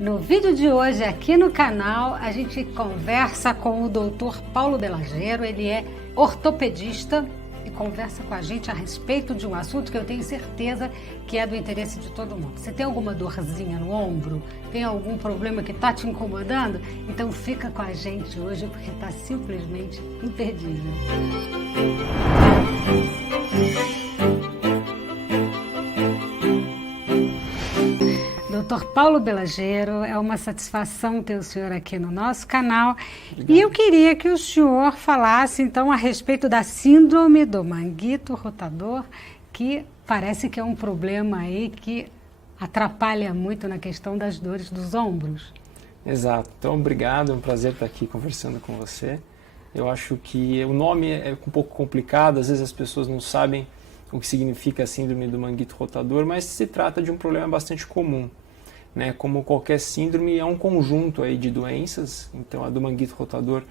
No vídeo de hoje aqui no canal a gente conversa com o Dr. Paulo Belagero, ele é ortopedista e conversa com a gente a respeito de um assunto que eu tenho certeza que é do interesse de todo mundo. Você tem alguma dorzinha no ombro? Tem algum problema que está te incomodando? Então fica com a gente hoje porque está simplesmente imperdível. Dr. Paulo Belagero, é uma satisfação ter o senhor aqui no nosso canal. Obrigado. E eu queria que o senhor falasse então a respeito da síndrome do manguito rotador, que parece que é um problema aí que atrapalha muito na questão das dores dos ombros. Exato. Então, obrigado, é um prazer estar aqui conversando com você. Eu acho que o nome é um pouco complicado, às vezes as pessoas não sabem o que significa a síndrome do manguito rotador, mas se trata de um problema bastante comum. Como qualquer síndrome, é um conjunto aí de doenças. Então, a do manguito rotador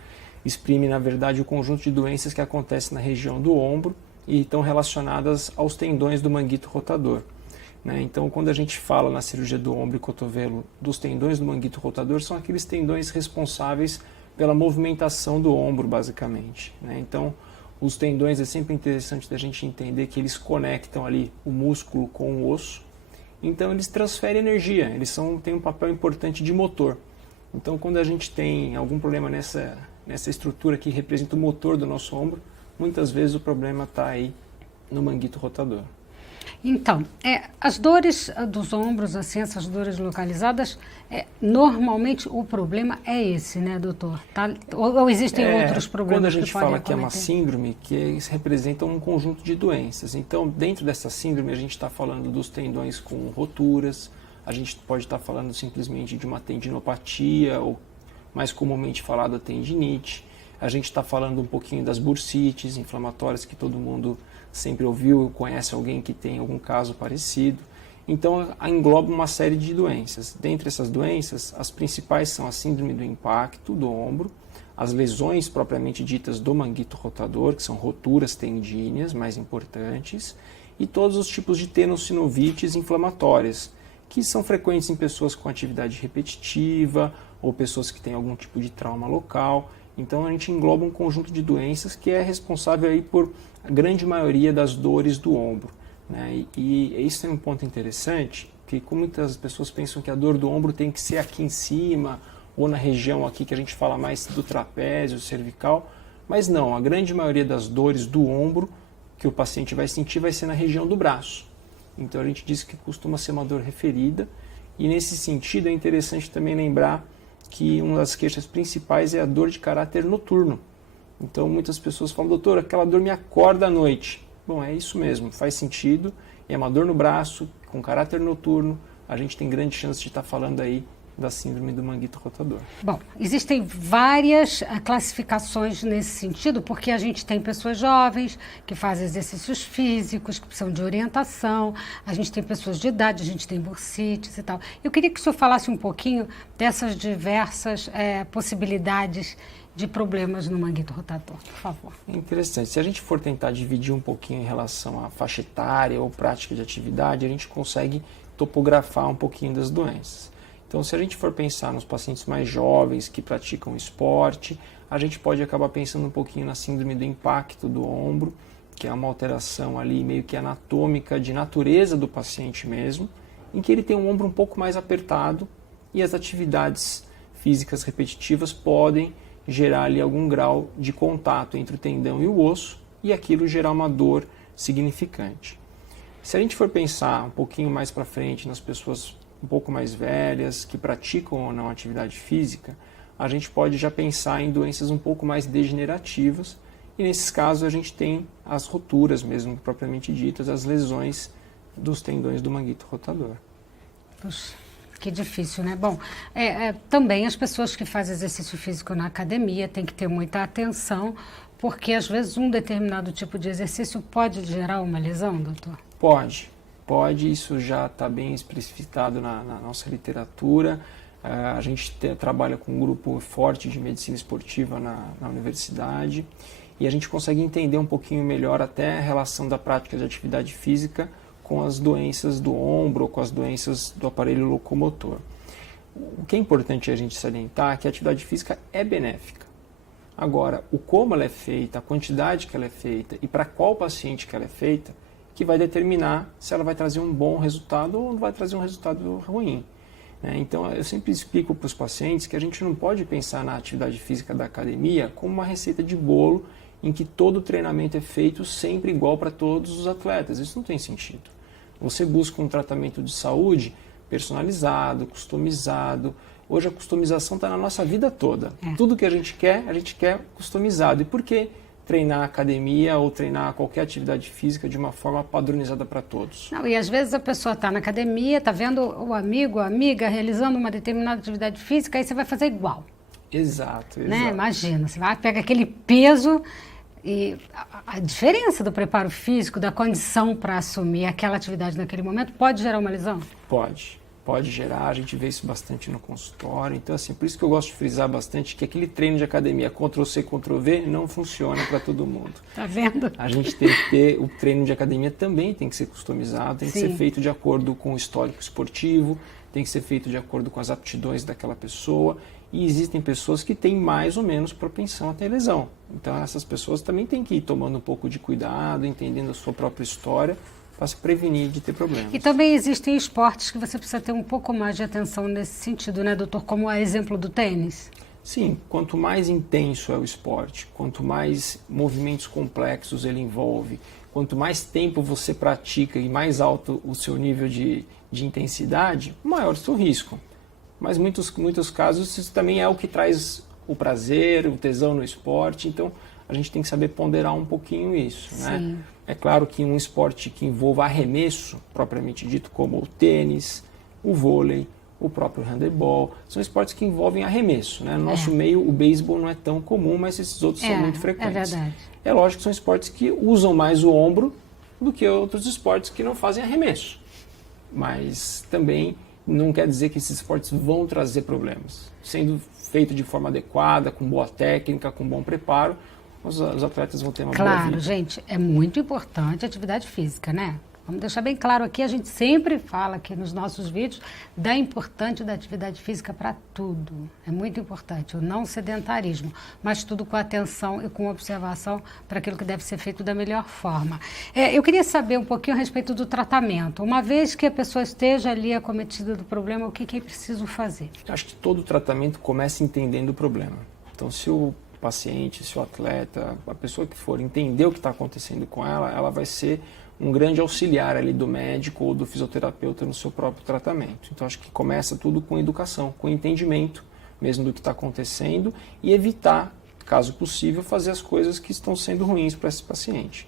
exprime, na verdade, o conjunto de doenças que acontecem na região do ombro e estão relacionadas aos tendões do manguito rotador. Então, quando a gente fala na cirurgia do ombro e cotovelo dos tendões do manguito rotador, são aqueles tendões responsáveis pela movimentação do ombro, basicamente. Então, os tendões, é sempre interessante da gente entender que eles conectam ali o músculo com o osso. Então, eles transferem energia, eles têm um papel importante de motor. Então, quando a gente tem algum problema nessa estrutura que representa o motor do nosso ombro, muitas vezes o problema está aí no manguito rotador. Então, as dores dos ombros, assim, essas dores localizadas, normalmente o problema é esse, né, doutor? Tá? Ou existem outros problemas? Quando a gente fala que é uma síndrome, que representa um conjunto de doenças. Então, dentro dessa síndrome, a gente está falando dos tendões com roturas, a gente pode estar falando simplesmente de uma tendinopatia, ou mais comumente falado a tendinite. A gente está falando um pouquinho das bursites inflamatórias, que todo mundo sempre ouviu, conhece alguém que tem algum caso parecido. Então, engloba uma série de doenças. Dentre essas doenças, as principais são a síndrome do impacto do ombro, as lesões propriamente ditas do manguito rotador, que são roturas tendíneas mais importantes, e todos os tipos de tenossinovites inflamatórias, que são frequentes em pessoas com atividade repetitiva ou pessoas que têm algum tipo de trauma local. Então, a gente engloba um conjunto de doenças que é responsável aí por a grande maioria das dores do ombro. E isso é um ponto interessante, que como muitas pessoas pensam que a dor do ombro tem que ser aqui em cima, ou na região aqui que a gente fala mais do trapézio, cervical, mas não, a grande maioria das dores do ombro que o paciente vai sentir vai ser na região do braço. Então, a gente diz que costuma ser uma dor referida, e nesse sentido é interessante também lembrar que uma das queixas principais é a dor de caráter noturno. Então, muitas pessoas falam, doutor, aquela dor me acorda à noite. Bom, é isso mesmo, faz sentido. É uma dor no braço, com caráter noturno. A gente tem grande chance de estar falando aí da síndrome do manguito rotador. Bom, existem várias classificações nesse sentido, porque a gente tem pessoas jovens que fazem exercícios físicos, que precisam de orientação, a gente tem pessoas de idade, a gente tem bursites e tal. Eu queria que o senhor falasse um pouquinho dessas diversas possibilidades de problemas no manguito rotador, por favor. É interessante. Se a gente for tentar dividir um pouquinho em relação à faixa etária ou prática de atividade, a gente consegue topografar um pouquinho das doenças. Então, se a gente for pensar nos pacientes mais jovens que praticam esporte, a gente pode acabar pensando um pouquinho na síndrome do impacto do ombro, que é uma alteração ali meio que anatômica de natureza do paciente mesmo, em que ele tem um ombro um pouco mais apertado e as atividades físicas repetitivas podem gerar ali algum grau de contato entre o tendão e o osso e aquilo gerar uma dor significante. Se a gente for pensar um pouquinho mais para frente nas pessoas um pouco mais velhas, que praticam ou não atividade física, a gente pode já pensar em doenças um pouco mais degenerativas, e nesses casos a gente tem as roturas mesmo, propriamente ditas, as lesões dos tendões do manguito rotador. Puxa, que difícil, né? Bom, também as pessoas que fazem exercício físico na academia têm que ter muita atenção, porque às vezes um determinado tipo de exercício pode gerar uma lesão, doutor? Pode, isso já está bem especificado na nossa literatura. A gente trabalha com um grupo forte de medicina esportiva na universidade e a gente consegue entender um pouquinho melhor até a relação da prática de atividade física com as doenças do ombro ou com as doenças do aparelho locomotor. O que é importante a gente salientar é que a atividade física é benéfica. Agora, o como ela é feita, a quantidade que ela é feita e para qual paciente que ela é feita, que vai determinar se ela vai trazer um bom resultado ou não vai trazer um resultado ruim. Então, eu sempre explico para os pacientes que a gente não pode pensar na atividade física da academia como uma receita de bolo em que todo o treinamento é feito sempre igual para todos os atletas. Isso não tem sentido. Você busca um tratamento de saúde personalizado, customizado. Hoje a customização está na nossa vida toda. Tudo que a gente quer customizado. E por que treinar academia ou treinar qualquer atividade física de uma forma padronizada para todos? Não, e às vezes a pessoa está na academia, está vendo o amigo, a amiga realizando uma determinada atividade física, aí você vai fazer igual. Exato. Né? Imagina, você vai pegar aquele peso e a diferença do preparo físico, da condição para assumir aquela atividade naquele momento, pode gerar uma lesão? Pode gerar, a gente vê isso bastante no consultório. Então, assim, por isso que eu gosto de frisar bastante que aquele treino de academia Ctrl+C, Ctrl+V não funciona para todo mundo. Tá vendo? A gente tem que ter, o treino de academia também tem que ser customizado, tem que ser feito de acordo com o histórico esportivo, tem que ser feito de acordo com as aptidões daquela pessoa. E existem pessoas que têm mais ou menos propensão a ter lesão. Então, essas pessoas também têm que ir tomando um pouco de cuidado, entendendo a sua própria história, para se prevenir de ter problemas. E também existem esportes que você precisa ter um pouco mais de atenção nesse sentido, né, doutor? Como o exemplo do tênis. Sim, quanto mais intenso é o esporte, quanto mais movimentos complexos ele envolve, quanto mais tempo você pratica e mais alto o seu nível de intensidade, maior o seu risco. Mas em muitos casos isso também é o que traz o prazer, o tesão no esporte, então a gente tem que saber ponderar um pouquinho isso, né? Sim. É claro que um esporte que envolva arremesso, propriamente dito, como o tênis, o vôlei, o próprio handebol, são esportes que envolvem arremesso, né? No nosso meio, o beisebol não é tão comum, mas esses outros são muito frequentes. É verdade. É lógico que são esportes que usam mais o ombro do que outros esportes que não fazem arremesso. Mas também não quer dizer que esses esportes vão trazer problemas. Sendo feito de forma adequada, com boa técnica, com bom preparo, os atletas vão ter uma boa vida. Claro, gente, é muito importante a atividade física, né? Vamos deixar bem claro aqui, a gente sempre fala aqui nos nossos vídeos da importância da atividade física para tudo. É muito importante, o não sedentarismo, mas tudo com atenção e com observação para aquilo que deve ser feito da melhor forma. Eu queria saber um pouquinho a respeito do tratamento. Uma vez que a pessoa esteja ali acometida do problema, o que é preciso fazer? Eu acho que todo tratamento começa entendendo o problema. Então, se o paciente, se o atleta, a pessoa que for entender o que está acontecendo com ela, ela vai ser um grande auxiliar ali do médico ou do fisioterapeuta no seu próprio tratamento. Então, acho que começa tudo com educação, com entendimento mesmo do que está acontecendo e evitar, caso possível, fazer as coisas que estão sendo ruins para esse paciente.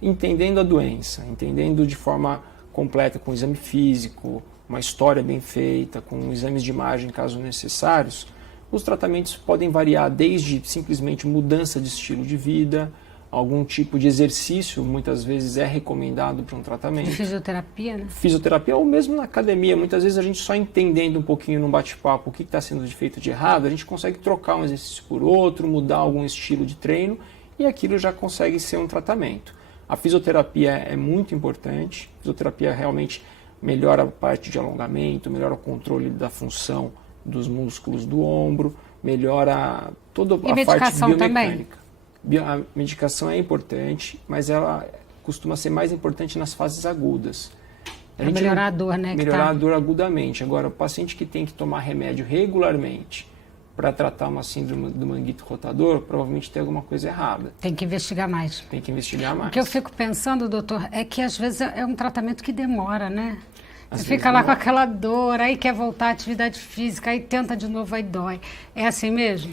Entendendo a doença, entendendo de forma completa, com exame físico, uma história bem feita, com exames de imagem, caso necessários, os tratamentos podem variar desde simplesmente mudança de estilo de vida, algum tipo de exercício, muitas vezes é recomendado para um tratamento. De fisioterapia, né? Fisioterapia ou mesmo na academia. Muitas vezes a gente só entendendo um pouquinho num bate-papo o que está sendo feito de errado, a gente consegue trocar um exercício por outro, mudar algum estilo de treino e aquilo já consegue ser um tratamento. A fisioterapia é muito importante. A fisioterapia realmente melhora a parte de alongamento, melhora o controle da função dos músculos do ombro, melhora toda a parte biomecânica. A medicação é importante, mas ela costuma ser mais importante nas fases agudas. Para melhorar a dor, né? Melhorar a dor agudamente. Agora, o paciente que tem que tomar remédio regularmente para tratar uma síndrome do manguito rotador, provavelmente tem alguma coisa errada. Tem que investigar mais. Tem que investigar mais. O que eu fico pensando, doutor, é que às vezes é um tratamento que demora, né? Você fica lá com aquela dor, aí quer voltar à atividade física, aí tenta de novo, aí dói. É assim mesmo?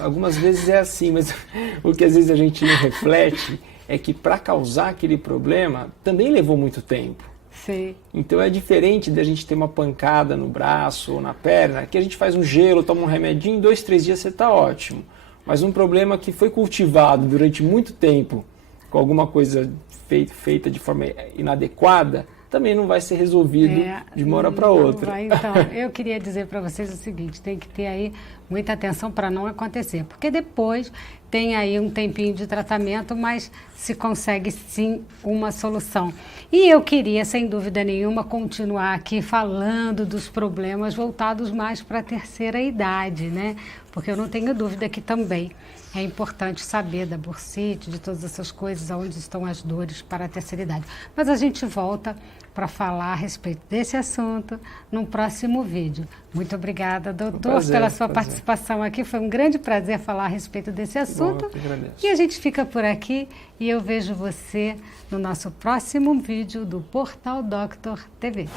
Algumas vezes é assim, mas o que às vezes a gente não reflete é que para causar aquele problema também levou muito tempo. Sim. Então é diferente da gente ter uma pancada no braço ou na perna, que a gente faz um gelo, toma um remedinho, em 2, 3 dias você está ótimo. Mas um problema que foi cultivado durante muito tempo, com alguma coisa feita de forma inadequada, também não vai ser resolvido de uma hora para outra. Então, eu queria dizer para vocês o seguinte, tem que ter aí muita atenção para não acontecer, porque depois tem aí um tempinho de tratamento, mas se consegue sim uma solução. E eu queria, sem dúvida nenhuma, continuar aqui falando dos problemas voltados mais para a terceira idade, né? Porque eu não tenho dúvida que também é importante saber da bursite, de todas essas coisas, onde estão as dores para a terceira idade. Mas a gente volta para falar a respeito desse assunto num próximo vídeo. Muito obrigada, doutor, pela sua participação aqui. Foi um grande prazer falar a respeito desse assunto. E a gente fica por aqui e eu vejo você no nosso próximo vídeo do Portal Doctor TV.